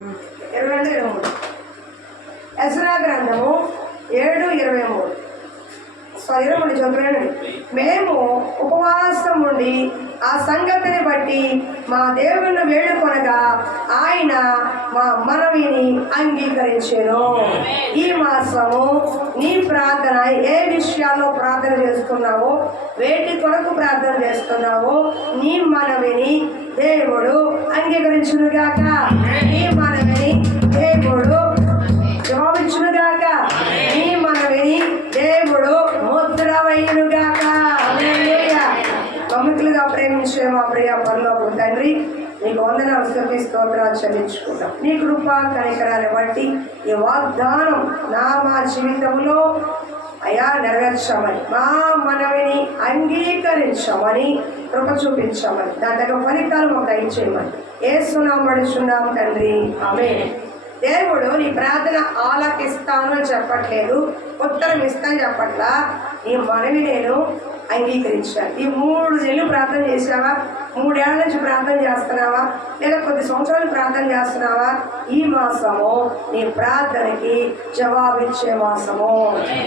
22:23 Ezra గ్రంథము 7:23 చదువునండి. మేము ఉపవాసం ఉండి ఆ సంగతిని బట్టి మా దేవుని వేడుకొనగా ఆయన మా మనవిని అంగీకరించెను. ఈ మాసము నీ ప్రార్థన ఏ విషయాల్లో ప్రార్థన చేస్తున్నావో, వేటి కొరకు ప్రార్థన చేస్తున్నావో నీ మనవిని దేవుడు అంగీకరించునుగాక. నీ మనవిని దేవుడు జవాబిచ్చునుగాక. నీ మనవిని దేవుడు ముద్రవైనుగాక. మమ్మికులుగా ప్రేమించే మా ప్రియ పరలోకపు తండ్రి, నీకు వందనాలు స్తుతి స్తోత్రాలు చెల్లించుకుంటాం. నీ కృపా కనికరాన్ని బట్టి ఈ వాగ్దానం మా జీవితంలో అయా నెరవేర్చామని, మా మనవిని అంగీకరించామని, కృప చూపించామని, దాని దగ్గర ఫలితాలు మాకు దయచేయమని యేసునామమున అడుగుచున్నాం తండ్రి, ఆమేన్. దేవుడు నీ ప్రార్థన ఆలకిస్తాను అని చెప్పట్లేదు, ఉత్తరం ఇస్తాను చెప్పట్లా. నీ మనవి నేను అంగీకరించాను. ఈ 3 నెలలు ప్రార్థన చేసావా, 3 ఏళ్ల నుంచి ప్రార్థన చేస్తున్నావా, లేదా కొద్ది సంవత్సరాలు ప్రార్థన చేస్తున్నావా, ఈ మాసము నీ ప్రార్థనకి జవాబిచ్చే మాసము,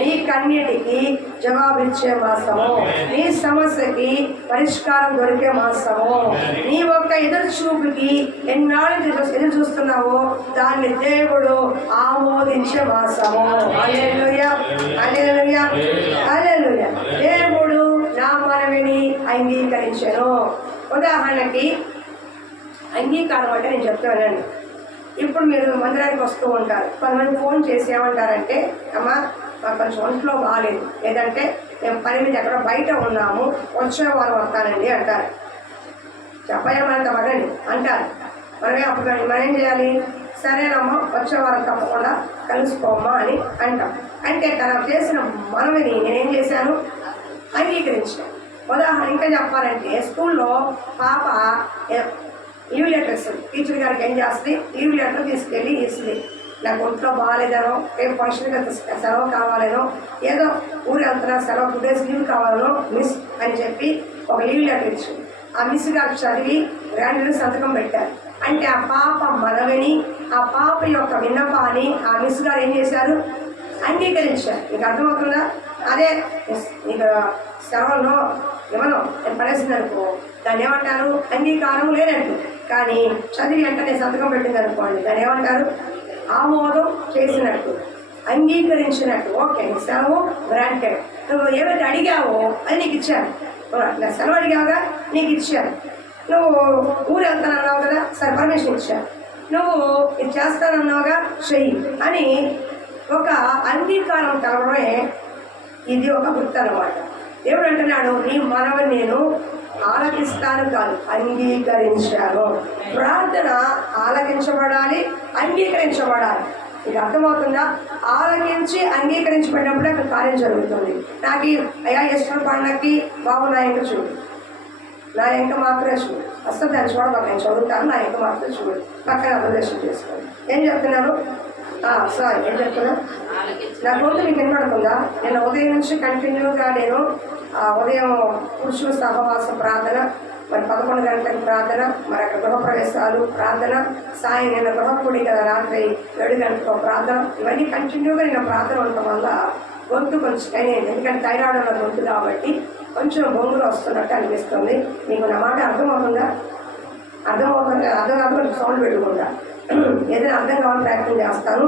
నీ కన్నిటికి జవాబిచ్చే మాసము, నీ సమస్యకి పరిష్కారం దొరికే మాసము, నీ ఒక్క ఎదురు చూపుకి ఎన్నాళ్ళు ఎదురు చూస్తున్నావో దాన్ని దేవుడు ఆమోదించే మాసము. హల్లెలూయా, హల్లెలూయా, హల్లెలూయా. దేవుడు నా మనవిని అంగీకరించెను. ఉదాహరణకి అంగీకారం అంటే నేను చెప్తానండి. ఇప్పుడు మీరు మందిరానికి వస్తూ ఉంటారు, కొంతమంది ఫోన్ చేసి ఏమంటారంటే, అమ్మా మాకు కొంచెం ఒంట్లో బాగాలేదు, లేదంటే మేము పని మీద ఎక్కడ బయట ఉన్నాము, వచ్చే వారం వస్తానండి అంటారు. చెప్పేమంత మగండి అంటారు. అప్పుడు మనం ఏం చేయాలి? సరేనమ్మా వచ్చే వారం తప్పకుండా కలుసుకోమ్మా అని అంటాం. అంటే తను చేసిన మనవిని నేనేం చేశాను? అంగీకరించాను. ఉదాహరణ ఇంకా చెప్పాలంటే, స్కూల్లో పాప లీవ్ లెటర్స్ టీచర్ గారికి ఏం చేస్తుంది, లీవ్ లెటర్ తీసుకెళ్ళి ఇస్తుంది. నాకు ఒంట్లో బాగాలేదనో, రేపు ఫంక్షన్కి సెలవు కావాలనో, ఏదో ఊరు వెళ్తున్నా సెలవు 2 days లీవ్ కావాలనో మిస్ అని చెప్పి ఒక లీవ్ లెటర్ ఇచ్చింది. ఆ మిస్ గారు చదివి ర్యాండీలో సంతకం పెట్టారు. అంటే ఆ పాప మనవిని, ఆ పాప యొక్క విన్నపాన్ని ఆ మిస్ గారు ఏం చేశారు? అంగీకరించారు. మీకు అర్థమవుతుందా? అదే నీకు సెలవుల్లో ఏమనో నేను పడేసింది అనుకో, దాన్ని ఏమంటారు? అంగీకారం లేనట్టు. కానీ చదివి వెంటనే సంతకం పెట్టింది అనుకోండి, దాన్ని ఏమంటారు? ఆమోదం చేసినట్టు, అంగీకరించినట్టు. ఓకే, సెలవు గ్రాంటెడ్. నువ్వు ఏవైతే అడిగావో అది నీకు ఇచ్చాను. సెలవు అడిగావుగా, నీకు ఇచ్చాను. నువ్వు ఊరు వెళ్తానన్నావు కదా, సరే పర్మిషన్ ఇచ్చాను. నువ్వు ఇది చేస్తానన్నావుగా, చెయ్యి అని ఒక అంగీకారం కలవడమే ఇది ఒక గుర్తు అన్నమాట. దేవుడు అంటున్నాడు, నీ మనవి నేను ఆలకిస్తాను కాదు, అంగీకరించాను. ప్రార్థన ఆలకించబడాలి, అంగీకరించబడాలి. ఇది అర్థమవుతుందా? ఆలకించి అంగీకరించబడినప్పుడే అక్కడ కార్యం జరుగుతుంది. నాకు అయ్యా ఇష్టం పండగకి బాబు నా ఇంక చూడు, నా ఇంక మాత్రమే చూడు, అసలు దాన్ని చూడబాక, నేను చదువుతాను, నా ఇంక మాత్రమే చూడు, పక్కన అభివేశం చేసుకోండి. ఏం చెప్తున్నాను? సారీ, ఏం చెప్తున్నా? నా గొంతు మీకు వినపడుతుందా? నేను ఉదయం నుంచి కంటిన్యూగా నేను ఉదయం పురుషుల సహవాస ప్రార్థన, మరి 11 గంటలకు ప్రార్థన, మరి అక్కడ గృహప్రవేశాలు ప్రార్థన, సాయం నిన్న గృహపూడి కదా రాత్రి 7 గంటలకు ప్రార్థన, ఇవన్నీ కంటిన్యూగా నేను ప్రార్థన ఉండటం వల్ల గొంతు కొంచెం అయినది. ఎందుకంటే థైరాయిడ్ ఉన్న గొంతు కాబట్టి కొంచెం బొంగులు వస్తున్నట్టు అనిపిస్తుంది. మీకు నా మాట అర్థమవుతుందా? అర్థం కాకుండా సౌండ్ పెట్టుకుంటా. ఏదైనా అర్థం కావాలని ప్రయత్నం చేస్తాను,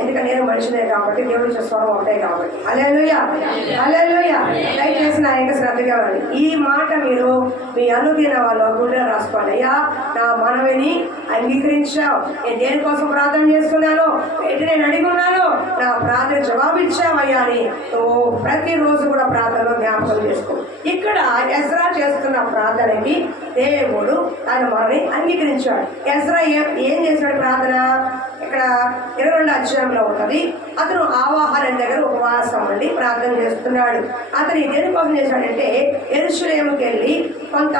ఎందుకంటే నేను మనిషినే కాబట్టి, దేవుడి స్వరం ఉంటాయి కాబట్టి. హల్లెలూయా, హల్లెలూయా. దయచేసి నా యొక్క శ్రద్ధగా ఉంది. ఈ మాట మీరు మీ అనుదిన వాళ్ళ గుండె రాసుకోండి. అయ్యా నా మనవిని అంగీకరించావు, నేను దేనికోసం ప్రార్థన చేస్తున్నాను, ఏంటి నేను అడిగి ఉన్నాను, నా ప్రార్థన జవాబిచ్చావయ్యా అని నువ్వు ప్రతిరోజు కూడా ప్రార్థనలో జ్ఞాపకం చేసుకో. ఇక్కడ ఎజ్రా చేస్తున్న ప్రార్థనకి దేవుడు తన మనని అంగీకరించాడు. ఎజ్రా ఏం చేశాడు ప్రార్థన? ఇక్కడ 22 అధ్యాయంలో ఉన్నది. అతను ఆవాహనం దగ్గర ఉపవాసం ఉండి ప్రార్థన చేస్తున్నాడు. అతను దేనికోసం చేశాడంటే యెరూషలేముకి వెళ్ళి కొంత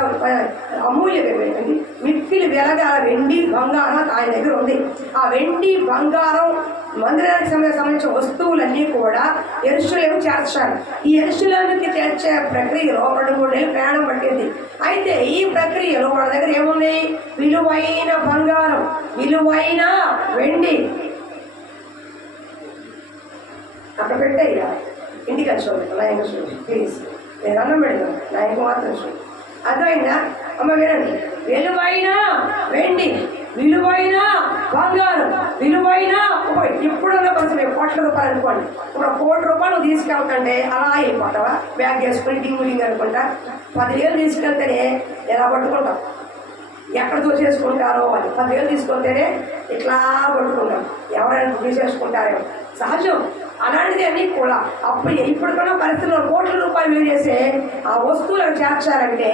అమూల్యమైనది మిక్కిలి వెలగాల వెండి బంగారం ఆయన దగ్గర ఉంది. ఆ వెండి బంగారం మందిరానికి సంబంధించిన వస్తువులన్నీ కూడా యెరూషలేము చేర్చాలి. ఈ యెరూషలేముకి చేర్చే ప్రక్రియలో 2-3 నెలలు ప్రయాణం పట్టింది. అయితే ఈ ప్రక్రియలో వాళ్ళ దగ్గర ఏముంది? విలువైన బంగారం, విలువైన వెండి. అక్కడ పెట్టయ్యా, ఇంటికి వచ్చి నాయన చూడు ప్లీజ్, నేను అన్నం పెడతాను, నాయకు మాత్రం చూడు. అర్థమైందా అమ్మ? వినండి, విలువైన వెండి, విలువైన బంగారం, విలువైన ఇప్పుడున్న పరిస్థితి ₹1,00,000 అనుకోండి. ఇప్పుడు ₹1,00,00,000 తీసుకెళ్తుంటే అలా అయిపోతావా? బ్యాగ్ వేసుకుని డింగ్ అనుకుంటా 10,000 తీసుకెళ్తేనే ఎలా పట్టుకుంటాం? ఎక్కడ దోచేసుకుంటారో అని 10,000 తీసుకుంటేనే ఇట్లా పట్టుకుంటాం. ఎవరైనా తీసేసుకుంటారేమో సహజం. అలాంటిది అన్నీ కూడా అప్పుడు ఇప్పుడుకున్న పరిస్థితుల్లో ₹1,00,000 విలువ చేసే ఆ వస్తువులను చేర్చాలంటే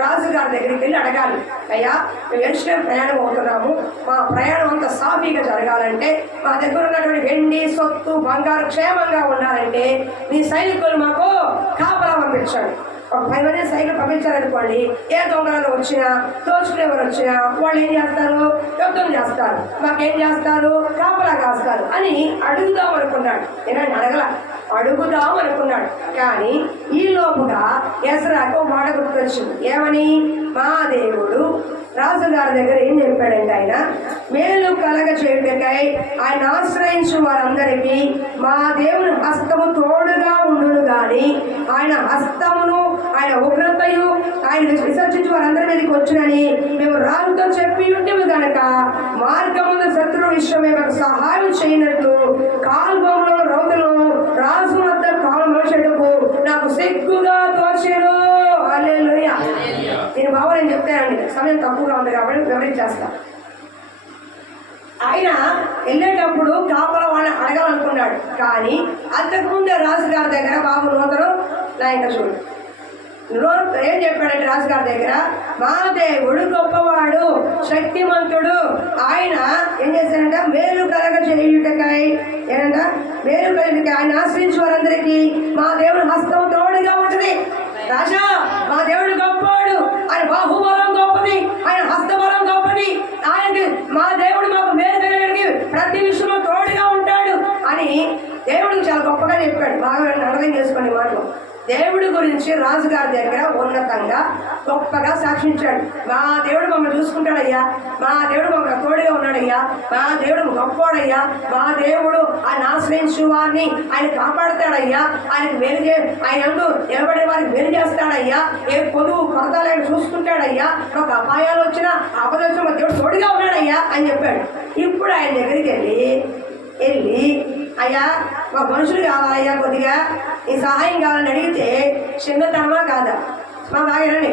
రాజుగారి దగ్గరికి వెళ్ళి అడగాలి, అయ్యా మేము యెరూషలేము ప్రయాణం అవుతున్నాము, మా ప్రయాణం అంతా సాఫీగా జరగాలంటే, మా దగ్గర ఉన్నటువంటి వెండి సొత్తు బంగారు క్షేమంగా ఉండాలంటే మీ సైనికులు మాకు కాపలా పంపించాడు. ఒక 10 మంది సైకిల్ పంపించారనుకోండి, ఏ దొంగలను వచ్చినా దోచుకునేవారు వచ్చినా వాళ్ళు ఏం చేస్తారు? యుద్ధం చేస్తారు. మాకేం చేస్తారు? కాపలా కాస్తారు అని అడుగుదాం అనుకున్నాడు. ఏనండి అడగల, అడుగుదాం అనుకున్నాడు. కానీ ఈ లోపుగా ఎజ్రాకు మాట గుర్తొచ్చింది. ఏమని? మా దేవుడు రాజుగారి దగ్గర ఏం చెప్పాడంటే, ఆయన మేలు కలగ చేయుటకై ఆయన ఆశ్రయించు వారందరికీ మా దేవుని హస్తము తోడుగా ఉండును గాని ఆయన హస్తమును ఆయన ఉగ్రతయు ఆయన విసర్జించి వారందరి మీదకి వచ్చునని మేము రాజుతో చెప్పి ఉంటేము గనక మార్గమున శత్రు విషయమే మాకు సహాయం చేయనట్లు కాల్వములో రౌతులు రాజు వద్ద కాలు మోసేటకు నాకు సిగ్గుగా తోచెను. హల్లెలూయా. నేను బాబు నేను చెప్తానండి, సమయం తక్కువగా ఉంది కాబట్టి వివరించేస్తా. ఆయన వెళ్ళేటప్పుడు కాపల వాళ్ళని అడగాలనుకున్నాడు. కానీ అంతకుముందే రాజుగారి దగ్గర బాబు నూతను నాయక చూడు ఏం చెప్పాడంటే రాజుగారి దగ్గర, మా దేవుడు గొప్పవాడు శక్తిమంతుడు, ఆయన ఏం చేశాడంట? మేలు కలగ చేయుటకై ఏంటంట? మేలు కలిగితే ఆయన ఆశ్రయించు వారందరికీ మా దేవుడు హస్తం తోడుగా ఉంటుంది. రాజా మా దేవుడు గొప్పవాడు, ఆయన బాహుబలం గొప్పది, ఆయన హస్తబలం గొప్పది, ఆయనకి మా దేవుడు మాకు మేలు కలిగి ప్రతి విషయంలో తోడుగా ఉంటాడు అని దేవుడికి చాలా గొప్పగా చెప్పాడు. బాగా అర్థం చేసుకోండి మాటలు. దేవుడి గురించి రాజుగారి దగ్గర ఉన్నతంగా గొప్పగా సాక్షించాడు. మా దేవుడు మమ్మల్ని చూసుకుంటాడయ్యా, మా దేవుడు మమ్మల్ని తోడుగా ఉన్నాడయ్యా, మా దేవుడు గొప్పవాడయ్యా, మా దేవుడు ఆయన ఆశ్రయించు వారిని ఆయన కాపాడుతాడయ్యా, ఆయనకు మేలు ఆయన నిలబడే వారికి మేలు చేస్తాడయ్యా, ఏ పొదువు కొరతలు ఆయన చూసుకుంటాడయ్యా, మాకు అపాయాలు వచ్చినా ఆపద వచ్చినా మా దేవుడు తోడుగా ఉన్నాడయ్యా అని చెప్పాడు. ఇప్పుడు ఆయన దగ్గరికి వెళ్ళి అయ్యా మా మనుషులు కావాలయ్యా, కొద్దిగా ఈ సహాయం కావాలని అడిగితే చిన్నతనమా కాదా? మా బాగానండి.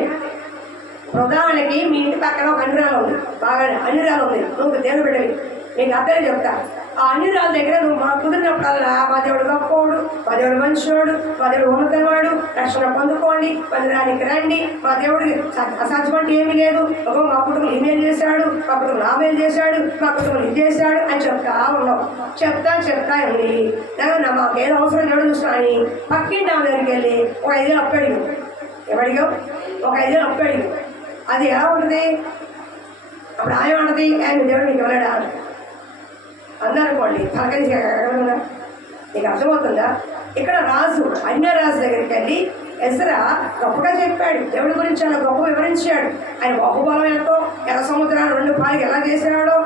ఉదాహరణకి మీ ఇంటి పక్కన ఒక అన్నిరాలు ఉంది, బాగా అన్నిరాలు ఉంది, నువ్వు దేవుడు బిడ్డవి, నీకు అర్థం చెప్తా. ఆ అన్నిరాల దగ్గర నువ్వు మా కుదిరినప్పుడల్లా మా దేవుడు గొప్పవాడు, మా దేవుడు మంచివాడు, మా దేవుడు ఉన్నతవాడు, రక్షణ పొందుకోండి, మందిరానికి రండి, మా దేవుడికి అసాధ్యమంటే ఏమీ లేదు, మా కుటుంబం ఇమేల్ చేశాడు, మా కుటుంబం నామేలు చేశాడు, మా కుటుంబం ఇది చేశాడు అని చెప్తా ఉన్నావు. చెప్తా ఉంది. మాకు ఏదో అవసరం దేవుడు చూస్తా అని పక్కింటి ఆమె దగ్గరికి వెళ్ళి ఒక 5,000 అప్పు అడిగావు. ఎవడిగో ఒక 5,000 అప్పు అడిగావు. అది ఎలా ఉంటుంది? అప్పుడు ఆయన ఉన్నది, ఆయన దేవుడు నీకు ఎవరాడా అందనుకోండి పలకరించి నీకు అర్థమవుతుందా? ఇక్కడ రాజు అన్య రాజు దగ్గరికి వెళ్ళి ఎజ్రా గొప్పగా చెప్పాడు, దేవుడి గురించి చాలా గొప్ప వివరించాడు. ఆయన బాహుబలం ఎంతో, ఎర్ర సముద్రాన్ని 2 పాలు ఎలా చేశాడో,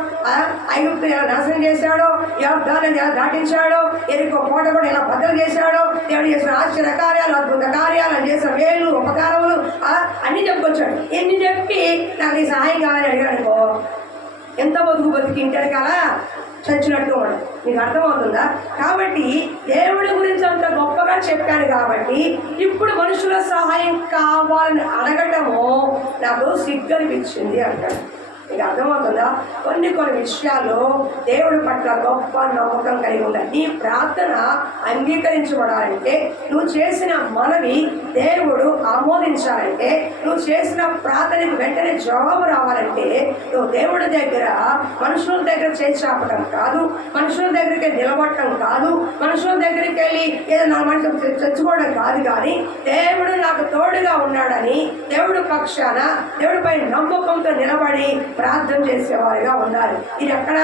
ఐగుప్తు ఎలా నాశనం చేశాడో, యోర్దాను ఎలా దాటించాడో, ఎరికో కోట కూడా ఎలా బద్దలు చేశాడో, దేవుడు చేసిన ఆశ్చర్య కార్యాలు, అద్భుత కార్యాలు, అని చేసిన వేలు ఉపకారములు అన్నీ చెప్పుకొచ్చాడు. ఎన్ని చెప్పి నాకు ఈ సహాయం కావాలని అడిగాడుకో, ఎంత బతికి ఇంటాడు కదా చచ్చినట్టు వాడు. మీకు అర్థమవుతుందా? కాబట్టి దేవుడి గురించి అంత గొప్పగా చెప్పాను కాబట్టి ఇప్పుడు మనుషుల సహాయం కావాలని అడగటము నాకు సిగ్గు అనిపించింది అంటాడు. నీకు అర్థమవుతుందా? కొన్ని విషయాల్లో దేవుడి పట్ల గొప్ప నమ్మకం కలిగి ఉండాలి. నీ ప్రార్థన అంగీకరించబడాలంటే, నువ్వు చేసిన మనవి దేవుడు ఆమోదించాలంటే, నువ్వు చేసిన ప్రార్థనకు వెంటనే జవాబు రావాలంటే, నువ్వు దేవుడి దగ్గర మనుషుల దగ్గర చేర్చాపటం కాదు, మనుషుల దగ్గరికి నిలబడటం కాదు, మనుషుల దగ్గరికి వెళ్ళి ఏదో నా మనసు తెచ్చుకోవడం కాదు. కానీ దేవుడు నాకు తోడుగా ఉన్నాడని దేవుడి పక్షాన దేవుడిపై నమ్మకంతో నిలబడి ప్రార్థన చేసేవారుగా ఉండాలి. ఇది ఎక్కడ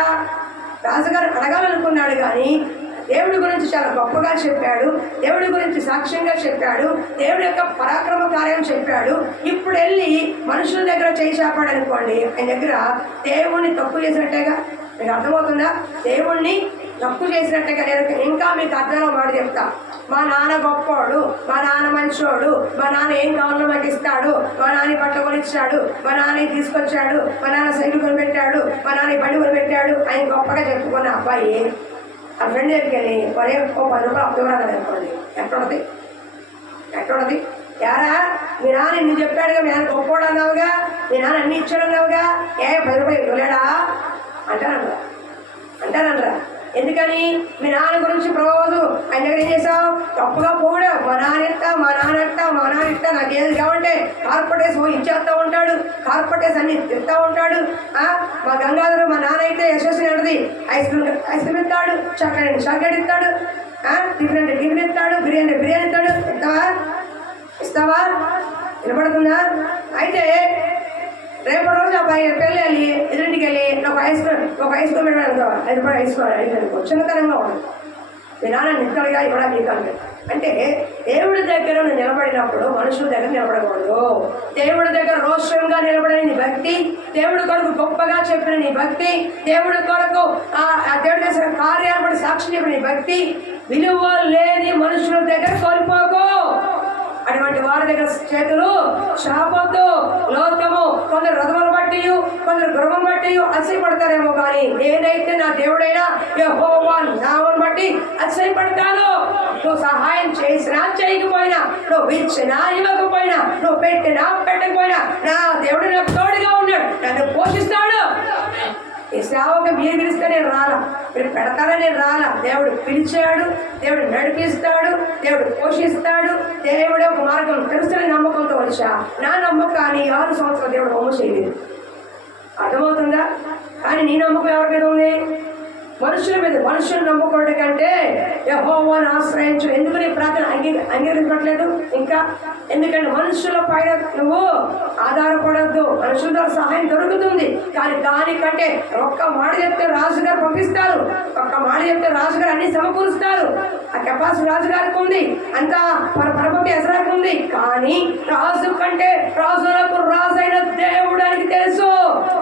రాజుగారు అడగాలనుకున్నాడు, కానీ దేవుడి గురించి చాలా గొప్పగా చెప్పాడు, దేవుడి గురించి సాక్ష్యంగా చెప్పాడు, దేవుడి యొక్క పరాక్రమ కార్యం చెప్పాడు. ఇప్పుడు వెళ్ళి మనుషుల దగ్గర చేయి చాపాడు అనుకోండి, ఆయన దగ్గర దేవుణ్ణి తప్పు చేసినట్టేగా. మీకు అర్థమవుతుందా? దేవుణ్ణి తప్పు చేసినట్టుగా. నేను ఇంకా మీకు అర్థంలో మాట చెప్తా. మా నాన్న గొప్పోడు, మా నాన్న మంచోడు, మా నాన్న ఏం కావాలో నాకు ఇస్తాడు, మా నాన్న బట్టలు కొనిచ్చాడు, మా నాన్న తీసుకొచ్చాడు, మా నాన్న సైకిల్ కొనిపెట్టాడు, మా నాన్న బండి కొనిపెట్టాడు ఆయన గొప్పగా చెప్పుకున్న అబ్బాయి ఆ ఫ్రెండ్ దగ్గరికి వెళ్ళి మరే 10 రూపాయలు అప్పు ఇవ్వడం అనుకోండి, ఎక్కడున్నది? యారా మీ నాన్న ఇన్ని చెప్పాడుగా, మీ నాన్న గొప్పోడు అన్నావుగా, మీ నాన్న అన్ని ఇచ్చాడు అన్నావుగా, 10 రూపాయలు ఇవ్వలేడా అంటారనరా. ఎందుకని? మీ నాన్న గురించి రోజు ఆయన దగ్గర ఏం చేసావు? తప్పుగా పోడా, మా నాన్న ఇట్టా నాకు ఏది కావంటే కార్పొరేట్ ఇచ్చేస్తూ ఉంటాడు, కార్పొరేట్ అన్ని ఇస్తూ ఉంటాడు. మా గంగాధర మా నాన్న అయితే యశస్వి అంటది ఐస్ క్రీమ్ ఇస్తాడు, చాక్లెట్ ఇస్తాడు, టిఫిన్ ఇస్తాడు, బిర్యానీ ఇస్తాడు. ఇస్తావా? వినపడుతుందా? అయితే రేపు రోజు అబ్బాయి పెళ్ళి వెళ్ళి ఎదురింటికి వెళ్ళి ఒక ఐస్ క్రీమ్ పెట్టాను, 5 రూపాయలు ఐస్ క్రీమ్ చిన్నతనంగా ఉండదు. మీ నాన్న నిక్కలుగా ఇవ్వడానికి అంటే దేవుడి దగ్గర నిలబడినప్పుడు మనుషుల దగ్గర నిలబడకూడదు. దేవుడి దగ్గర రోషంగా నిలబడిన నీ భక్తి, దేవుడి కొరకు గొప్పగా చెప్పిన నీ భక్తి, దేవుడి కొరకు దేవుడు చేసిన కార్యాలు బట్టి సాక్షి చెప్పిన నీ భక్తి విలువ లేని మనుషుల దగ్గర కోల్పోకు. అటువంటి వారి దగ్గర చేతులు శాపంతో లోకము కొందరు రథములు బట్టి కొందరు గృహం బట్టి అసహ్యపడతారేమో, కానీ నేనైతే నా దేవుడైనా యెహోవా నామమును బట్టి అసహ్యపడతాను. నువ్వు సహాయం చేసినా చేయకపోయినా, నువ్వు ఇచ్చినా ఇవ్వకపోయినా, నువ్వు పెట్టినా పెట్టకపోయినా, నా దేవుడు నాకు తోడుగా ఉన్నాడు, నన్ను పోషిస్తాడు. ఈ సేవకు మీరు పిలిస్తే నేను రాలా, మీరు పెడతారని నేను రాలా. దేవుడు పిలిచాడు, దేవుడు నడిపిస్తాడు, దేవుడు పోషిస్తాడు. దేవుడు ఒక మార్గం తెలుసుని నమ్మకంతో వచ్చా. నా నమ్మకాన్ని 6 సంవత్సరాలు దేవుడు హోమ చేయలేదు. అర్థమవుతుందా? కానీ నీ నమ్మకం ఎవరి మీద ఉంది? మనుషుల మీద. మనుషులు నమ్ముకోవడం కంటే యెహోవాను ఆశ్రయించు. ఎందుకు నీ ప్రార్థన అంగీకరించట్లేదు ఇంకా? ఎందుకంటే మనుషుల పైన నువ్వు ఆధారపడద్దు. మనుషుల ద్వారా సహాయం దొరుకుతుంది, కానీ దానికంటే ఒక్క మాట చెప్తే రాజుగారు పంపిస్తారు, ఒక్క మాట చెప్తే రాజుగారు అన్ని సమకూరుస్తారు. ఆ కెపాసిటీ రాజుగారికి ఉంది, అంతా పరపతి ఎసరాకి ఉంది. కానీ రాజు కంటే రాజులకు రాజైన దేవుడానికి తెలుసు,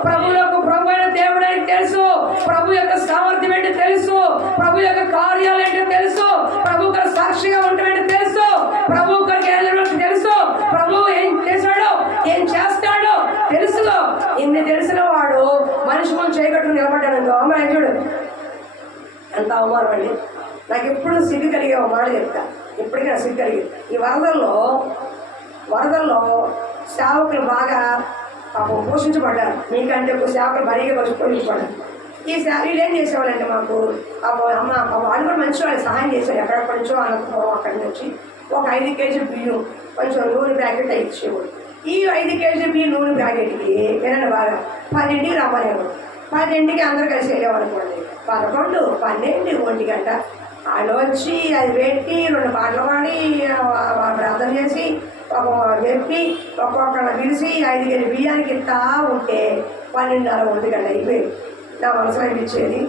ప్రభులకు ప్రభు అయిన దేవుడానికి తెలుసు, ప్రభు యొక్క సామర్థ్యం ఏంటో తెలుసు, ప్రభు యొక్క కార్యాలు ఏంటో తెలుసు, ప్రభు గారు సాక్షిగా ఉంటామంటే తెలుసు, ప్రభు గారికి తెలుసు, ప్రభు ఏం చేశాడో ఏం చేస్తాడో తెలుసు. ఇన్ని తెలిసిన వాడు మనిషి ముందు చేయగట్టుకుని నిలబడ్డాను. అవమానం చూడు, ఎంత అవమానం అండి. నాకు ఎప్పుడు సిగ్గు కలిగే ఒక మాట చెప్తా, ఇప్పటికీ నాకు సిగ్గు కలిగేది. ఈ వరదల్లో సేవకులు బాగా పాపం పోషించబడ్డారు. మీకంటే ఒక సేవకులు మరీగా పోషించబడ్డారు. ఈ వీళ్ళు ఏం చేసేవాళ్ళంటే మాకు అమ్మ వాళ్ళు కూడా మంచి వాళ్ళు సహాయం చేశారు. ఎక్కడెక్కడి నుంచో అనంతపురం అక్కడి నుంచి ఒక 5 కేజీల బియ్యం కొంచెం నూనె ప్యాకెట్ ఇచ్చేవాడు. ఈ 5 కేజీల బియ్యం నూనె ప్యాకెట్కి వినండి బాగా 10ంటికి రమ్మనేవాడు. 10ంటికి అందరూ కలిసి వెళ్ళేవాడు అనుకోండి. 11, 12, 1 గంట వాళ్ళు వచ్చి అది పెట్టి 2 పాటలు పాడి ప్రార్థన చేసి చెప్పి ఒక్కొక్కళ్ళ పిలిచి 5 కేజీ బియ్యానికి ఇస్తా ఉంటే 12:30, 1 గంట అయిపోయింది. నా మనసులో అనిపించేది,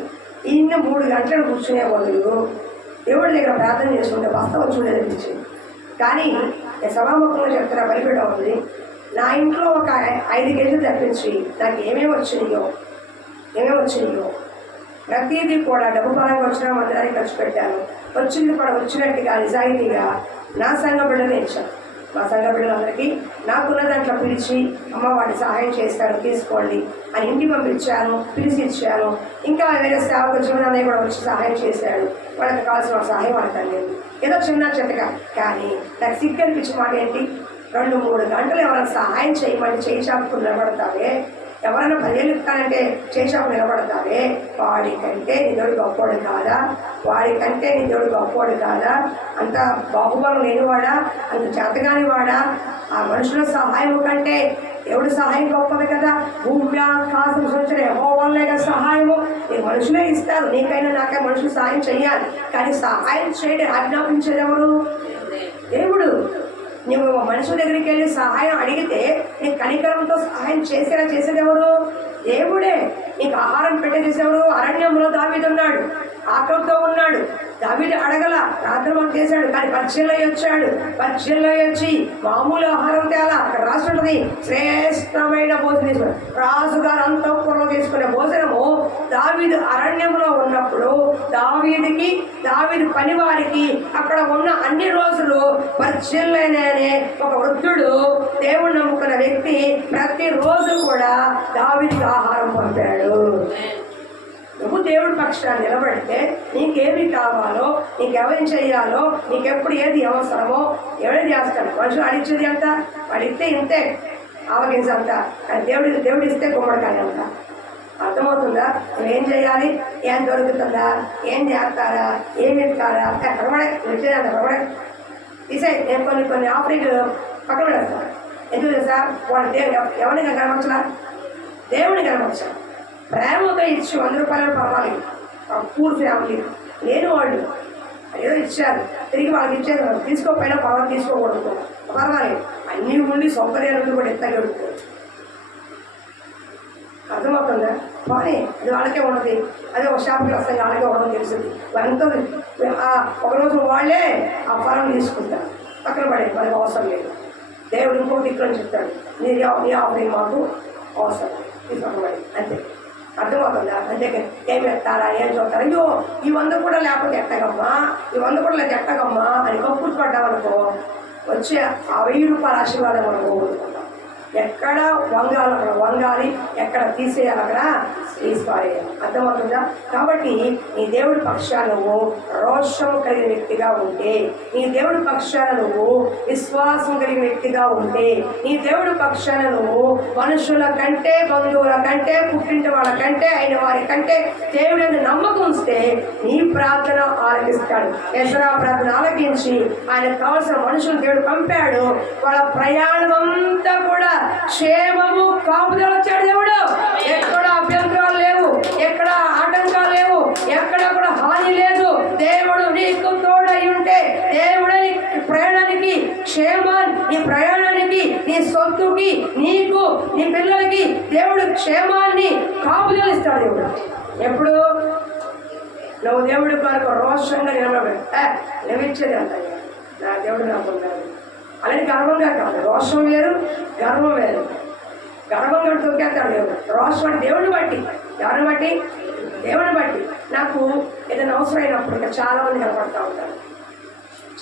ఇన్ని 3 గంటలు కూర్చునే బదులు దేవుడి దగ్గర ప్రార్థన చేసుకుంటే బస్తా వచ్చి అనిపించింది. కానీ నేను సభాముఖంగా చెప్తున్నా, బలిపెట్ట ఉంది. నా ఇంట్లో ఒక 5 కేజీలు తప్పించి నాకు ఏమేమి వచ్చినాయో ప్రతిదీ కూడా డబ్బు పరంగా వచ్చిన మందిరానికి ఖర్చు పెట్టాను. వచ్చింది కూడా వచ్చినట్టుగా నిజాయితీగా నా సంఘ బిడ్డలు ఇచ్చాను. మా సంఘ బిడ్డలందరికీ నాకున్న దాంట్లో పిలిచి అమ్మ వాటి సహాయం చేస్తాను తీసుకోండి అని ఇంటికి పంపించాను, పిలిచి ఇచ్చాను. ఇంకా వేరే సేవకు జీవనాన్ని కూడా వచ్చి సహాయం చేశాడు. వాళ్ళకి కావాల్సిన సహాయం వాళ్ళకి లేదు, ఏదో చిన్న చెత్తగా. కానీ నాకు సిగ్గు అనిపించిన మాట ఏంటి, 2-3 గంటలు ఎవరైనా సహాయం చేయమని చేయి చాపుకుని నిలబడతావే, ఎవరైనా 10 ఏళ్ళు ఇస్తానంటే చేసాపు నిలబడతారే, వాడికంటే నీ దేవుడు గొప్పోడు కాదా? వాడికంటే నీ దేవుడు గొప్పోడు కాదా? అంత బాహుబలం లేనివాడా? అంత చేతగాని వాడా? ఆ మనుషుల సహాయం కంటే దేవుడు సహాయం గొప్పది కదా. భూమి ఆకాశం సూచన యెహోవానే కదా సహాయము. నీ మనుషులే ఇస్తారు, నీకైనా నాకైనా మనుషులు సహాయం చేయాలి. కానీ సహాయం చేయడం ఆజ్ఞాపించేది ఎవరు? దేవుడు. నువ్వు మనుషుల దగ్గరికి వెళ్ళి సహాయం అడిగితే నీ కనికరంతో సహాయం చేసేది ఎవరు? దేవుడే. నీకు ఆహారం పెట్టేసేవారు. అరణ్యంలో దావీదు ఉన్నాడు, ఆకలితో ఉన్నాడు. దావీదు అడగల, రాత్రి చేశాడు. కానీ పరిచయంలో వచ్చాడు. పరిచయంలో వచ్చి మామూలు ఆహారం తేలా. అక్కడ రాసి ఉంటుంది, శ్రేష్టమైన భోజనం తీసుకున్నాడు. రాజుగారు అంతఃపురంలో తీసుకునే భోజనము దావీదు అరణ్యంలో ఉన్నప్పుడు దావీదు పనివారికి అక్కడ ఉన్న అన్ని రోజులు పరిచయంలోనే ఒక వృద్ధుడు, దేవుడు నమ్ముకున్న వ్యక్తి, ప్రతిరోజు కూడా దావీదుకి ఆహారం పంపాడు. నువ్వు దేవుడి పక్షాన్ని నిలబడితే నీకేమి కావాలో, నీకెవరి చేయాలో, నీకెప్పుడు ఏది అవసరమో ఎవరి చేస్తాడు. మనుషులు అడిచేది అంత, అడిగితే ఇంతే ఆవగించ అంత. కానీ దేవుడు ఇస్తే గుమ్మడికాయ అంత. అర్థమవుతుందా? నువ్వేం చేయాలి, ఏం దొరుకుతుందా, ఏం చేస్తారా, ఏమి ఇస్తారా, కనబడే వచ్చేదంత కనబడే తీసేయి. నేను కొన్ని ఆఫరీలు పక్కన పెడతాను. ఎందుకు తెలుసా? వాళ్ళు ఎవరిని కనపరచలా? దేవుని కనపరచాలి. ప్రేమగా ఇచ్చి 100 రూపాయలు పర్వాలేదు. పూర్ ఫ్యామిలీ లేని వాళ్ళు ఏదో ఇచ్చారు, తిరిగి వాళ్ళకి ఇచ్చేది. తీసుకోకపోయినా పర్వాలేదు, తీసుకోకూడదు పర్వాలేదు. అన్నీ ఉండి సౌకర్యాలు కూడా ఎంత గడుపుతుంది. అర్థమవుతుందా? కానీ అది వాళ్ళకే ఉన్నది. అదే ఒక షాప్కి వస్తాయి, వాళ్ళకే ఉండడం తెలుస్తుంది. ఎంతో ఒకరోజు వాళ్ళే ఆ ఫలం తీసుకుంటారు, పక్కన పడేది, వాళ్ళకి అవసరం లేదు. దేవుడు ఇంకో దిక్కుని చెప్తాడు, నీ ఆఫరింగ్ మాకు అవసరం, తీసుకోబడి అంతే. అర్థమవుతుందా? అంతే. ఏం ఎత్తారా, ఏం చూస్తారా, అయ్యో ఈ 100 కూడా లేకపోతే ఎట్టగమ్మా, ఈ 100 కూడా లేకపోతే ఎట్టగమ్మా అని కప్పులు పడ్డామనుకో, వచ్చే ఆ 1000 రూపాయల ఆశీర్వాదం మనం పోగొట్టుకుంటాం. ఎక్కడ వంగాలి అక్కడ వంగాలి, ఎక్కడ తీసేయాలి అక్కడ తీసిపారేయాలి. అర్థమవుతుందా? కాబట్టి నీ దేవుడి పక్షాన నువ్వు రోషం కలిగిన వ్యక్తిగా ఉంటే, నీ దేవుడి పక్షాన నువ్వు విశ్వాసం కలిగిన వ్యక్తిగా ఉంటే, నీ దేవుడి పక్షాన నువ్వు మనుషుల కంటే, బంధువుల కంటే, పుట్టింటి వాళ్ళ కంటే, అయిన వారి కంటే దేవుడిని నమ్మకం ఉంచితే నీ ప్రార్థన ఆలకిస్తాడు. ఎసరా ప్రార్థన ఆలకించి ఆయనకు కావాల్సిన మనుషులు దేవుడు పంపాడు. వాళ్ళ ప్రయాణం అంతా కూడా క్షేమము కాపుదల వచ్చాడు దేవుడు. ఎక్కడ అభ్యంతరాలు లేవు, ఎక్కడ ఆటంకాలు లేవు, ఎక్కడ కూడా హాని లేదు. దేవుడు నీకు తోడై ఉంటే, దేవుడు నీ ప్రయాణానికి క్షేమాన్ని, నీ ప్రయాణానికి, నీ సొత్తుకి, నీకు, నీ పిల్లలకి దేవుడు క్షేమాన్ని కాపుదల ఇస్తాడు. దేవుడు ఎప్పుడు నువ్వు దేవుడి కొరకు రోషంగా నిలబడి లభించేది అంత నా దేవుడు నాకు ఉన్నాడు అలాంటి గర్వంగా కాదు. రోషం వేరు, గర్వం వేరు. గర్వంగా తొక్కేస్తాడు దేవుడు. రోషం అంటే దేవుడిని బట్టి. ఎవరిని బట్టి? దేవుని బట్టి. నాకు ఏదైనా అవసరమైనప్పుడు ఇంకా చాలామంది కనపడతా ఉంటారు,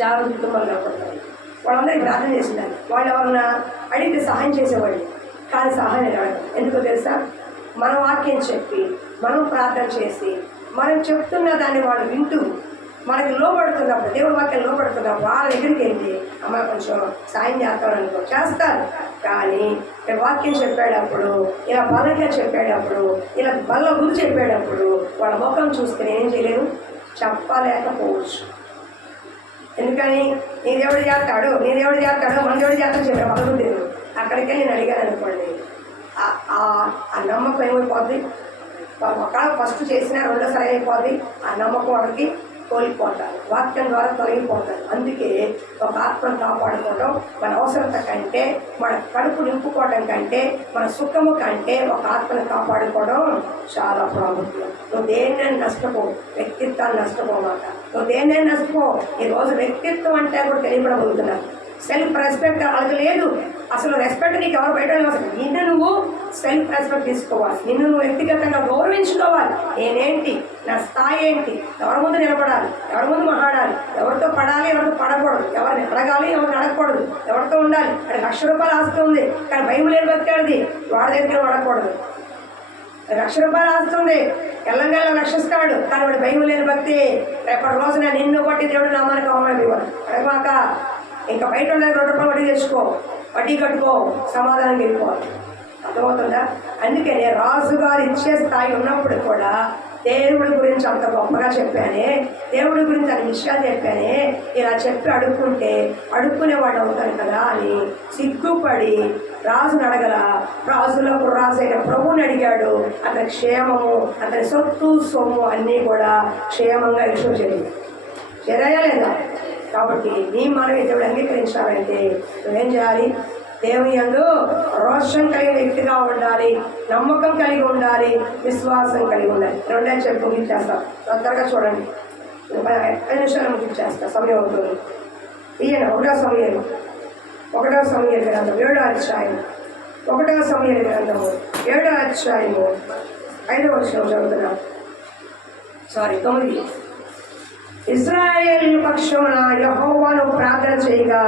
చాలా కుటుంబాలు కనపడతారు. వాళ్ళందరికీ ప్రార్థన చేసిందని వాళ్ళు ఎవరన్నా అడిగితే సహాయం చేసేవాళ్ళు, కానీ సహాయం అడగదు. ఎందుకో తెలుసా? మనం వాక్యం చెప్పి, మనం ప్రార్థన చేసి, మనం చెప్తున్న దాన్ని వాళ్ళు వింటూ మనకి లోపడుతున్నప్పుడు, దేవుడి వాక్యం లోపడుతున్నప్పుడు వాళ్ళ దగ్గరికి వెళ్ళి అమ్మ కొంచెం సాయం చేస్తారనుకో, చేస్తారు. కానీ వాక్యం చెప్పేటప్పుడు, ఇలా బలంగా చెప్పేటప్పుడు, ఇలా బల్ల గురి చెప్పేటప్పుడు వాళ్ళ ముఖం చూస్తే ఏం చేయలేరు, చెప్పలేకపోవచ్చు. ఎందుకని? నీ దేవుడు చేస్తాడు, మన దేవుడు చేస్తాడు చెప్పాడు పదకొండు దేవుడు. అక్కడికి వెళ్ళి నేను అడిగాను అనుకోండి, ఆ నమ్మకం ఏమైపోద్ది? ఒకవేళ ఫస్ట్ చేసినా రెండోసారి అయిపోద్ది. ఆ నమ్మకం వాళ్ళకి కోల్పోతారు, వాక్యం ద్వారా తొలగిపోతారు. అందుకే ఒక ఆత్మను కాపాడుకోవడం మన అవసరత కంటే, మన కడుపు నింపుకోవడం కంటే, మన సుఖము కంటే ఒక ఆత్మను కాపాడుకోవడం చాలా ప్రాముఖ్యం. నువ్వు దేన్నైనా నష్టపో, వ్యక్తిత్వాన్ని నష్టపోమాట. నువ్వు దేన్నైనా నష్టపో. ఈరోజు వ్యక్తిత్వం అంటే కూడా తెలియబడబోతున్నాను. సెల్ఫ్ రెస్పెక్ట్ వాళ్ళకి లేదు. అసలు రెస్పెక్ట్ నీకు ఎవరు బయట అవసరం. నిన్ను నువ్వు సెల్ఫ్ రెస్పెక్ట్ తీసుకోవాలి, నిన్ను నువ్వు వ్యక్తిగతంగా గౌరవించుకోవాలి. నేనేంటి, నా స్థాయి ఏంటి, ఎవరి ముందు నిలబడాలి, ఎవరి ముందు మాట్లాడాలి, ఎవరితో పడాలి, ఎవరితో పడకూడదు, ఎవరిని అడగాలి, ఎవరిని అడగకూడదు, ఎవరితో ఉండాలి. అది 1,00,000 రూపాయలు ఆస్తి ఉంది, కానీ భయం లేని బతికాడిది వాడి దగ్గర పడకూడదు. 1,00,000 రూపాయలు ఆస్తుంది, తెలంగాణ రక్షిస్తాడు, కానీ వాడు భయం లేని భక్తి. రేపటి రోజున నిన్ను బట్టి దేవుడు నామానికి అవమానం ఇవ్వాలి. అడగమాక ఇంకా బయట ఉండేది 2 రూపాయలు వడ్డీ తెచ్చుకో, వడ్డీ కట్టుకో, సమాధానం వెళ్ళిపోవాలి. అర్థమవుతుందా? అందుకనే రాజుగారు ఇచ్చే స్థాయి ఉన్నప్పుడు కూడా దేవుడి గురించి అంత గొప్పగా చెప్పానే, దేవుడి గురించి అన్ని విషయాలు చెప్పానే, ఇలా చెప్పి అడుక్కునేవాడు అవుతాను కదా అని సిగ్గుపడి రాజును అడగల. రాజులకు రాజైన ప్రభుని అడిగాడు. అతని క్షేమము, అతని సొత్తు సొమ్ము అన్నీ కూడా క్షేమంగా ఇష్యూ చేయలేదా? కాబట్టి నీ మనం దేవుడు అంగీకరించాలంటే నువ్వేం చేయాలి? దేవుని యందు రోషం కలిగిన వ్యక్తిగా ఉండాలి, నమ్మకం కలిగి ఉండాలి, విశ్వాసం కలిగి ఉండాలి. రెండే చెప్పి ముగించేస్తా, త్వరగా చూడండి. 5 నిమిషాలు ముగించేస్తా, సమయం అవుతుంది. ఈయన 1వ సమూయేలు గ్రంథం 7వ అధ్యాయం, 1వ సమూయేలు గ్రంథము 7వ అధ్యాయము 5వ వచనం చదువుతున్నా. 9. ఇశ్రాయేలు పక్షమున యెహోవాను ప్రార్థన చేయగా